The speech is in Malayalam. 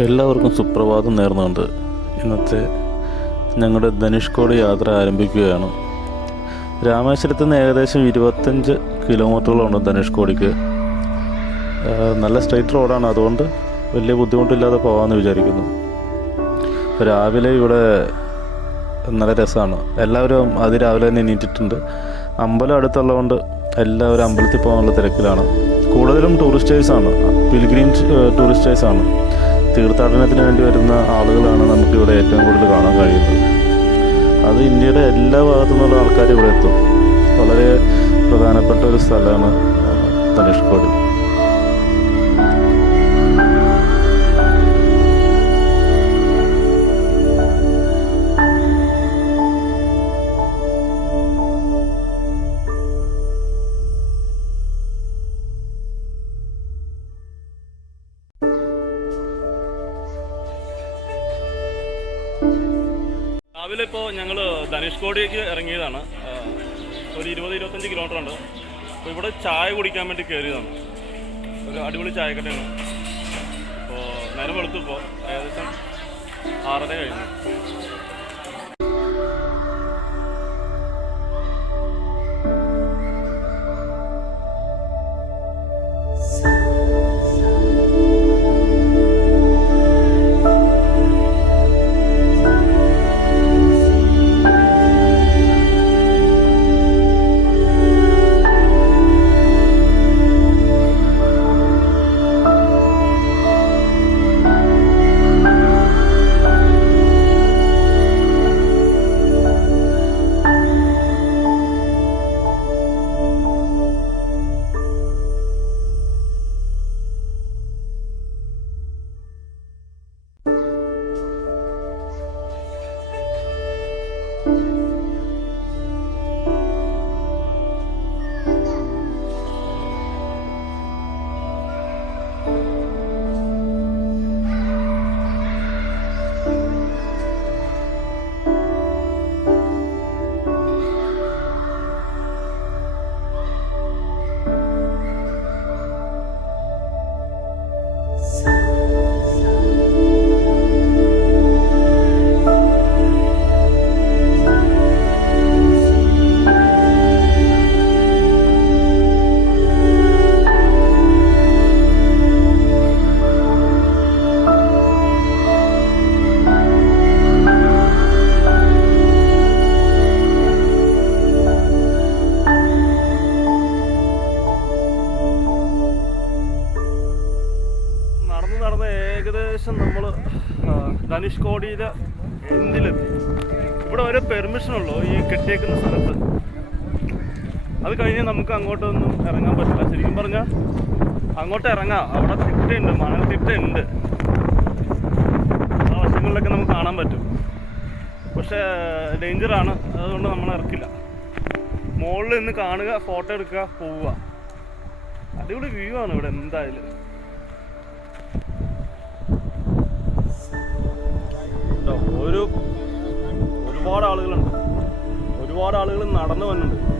എല്ലാവർക്കും സുപ്രഭാതം നേർന്നുകൊണ്ട് ഇന്നത്തെ ഞങ്ങളുടെ ധനുഷ്കോടി യാത്ര ആരംഭിക്കുകയാണ്. രാമേശ്വരത്ത് നിന്ന് ഏകദേശം 25 കിലോമീറ്ററുകളുണ്ട് ധനുഷ്കോടിക്ക്. നല്ല സ്ട്രെയിറ്റ് റോഡാണ്, അതുകൊണ്ട് വലിയ ബുദ്ധിമുട്ടില്ലാതെ പോകാമെന്ന് വിചാരിക്കുന്നു. രാവിലെ ഇവിടെ നല്ല രസമാണ്. എല്ലാവരും അതിരാവിലെ തന്നെ എണീറ്റിട്ടുണ്ട്. അമ്പലം അടുത്തുള്ളതുകൊണ്ട് എല്ലാവരും അമ്പലത്തിൽ പോകാനുള്ള തിരക്കിലാണ്. കൂടുതലും ടൂറിസ്റ്റേഴ്സാണ്, പിൽഗ്രീം ടൂറിസ്റ്റേഴ്സാണ്. തീർത്ഥാടനത്തിന് വേണ്ടി വരുന്ന ആളുകളാണ് നമുക്കിവിടെ ഏറ്റവും കൂടുതൽ കാണാൻ കഴിയുന്നത്. അത് ഇന്ത്യയുടെ എല്ലാ ഭാഗത്തു നിന്നുള്ള ആൾക്കാർ ഇവിടെ എത്തും. വളരെ പ്രധാനപ്പെട്ട ഒരു സ്ഥലമാണ് ധനുഷ്കോടി. രാവിലെ ഇപ്പോൾ ഞങ്ങൾ ധനുഷ്കോടിക്ക് ഇറങ്ങിയതാണ്. ഒരു 20-25 കിലോമീറ്റർ ഉണ്ട്. അപ്പോൾ ഇവിടെ ചായ കുടിക്കാൻ വേണ്ടി കയറിയതാണ്. ഒരു അടിപൊളി ചായക്കടയാണ്. ഇപ്പോൾ നേരം വെളുത്തിപ്പോൾ ഏകദേശം 6:30 കഴിഞ്ഞു. ഏകദേശം നമ്മൾ ധനുഷ്കോടിയിലെ എൻഡിലെത്തി. ഇവിടെ ഒരു പെർമിഷനുള്ളൂ ഈ കെട്ടിയേക്കുന്ന സ്ഥലത്ത്. അത് കഴിഞ്ഞ് നമുക്ക് അങ്ങോട്ടൊന്നും ഇറങ്ങാൻ പറ്റില്ല. ശരിക്കും പറഞ്ഞാൽ അങ്ങോട്ട് ഇറങ്ങാം, അവിടെ തിട്ടയുണ്ട്, മണൽ തിട്ടയുണ്ട്. ആ വശങ്ങളിലൊക്കെ നമുക്ക് കാണാൻ പറ്റും. പക്ഷേ ഡേഞ്ചറാണ്, അതുകൊണ്ട് നമ്മൾ ഇറക്കില്ല. മുകളിൽ നിന്ന് കാണുക, ഫോട്ടോ എടുക്കുക, പോവുക. അടിപൊളി വ്യൂ ആണ് ഇവിടെ എന്തായാലും. ഒരുപാട് ആളുകളുണ്ട്, ഒരുപാട് ആളുകൾ നടന്നു വന്നിട്ടുണ്ട്.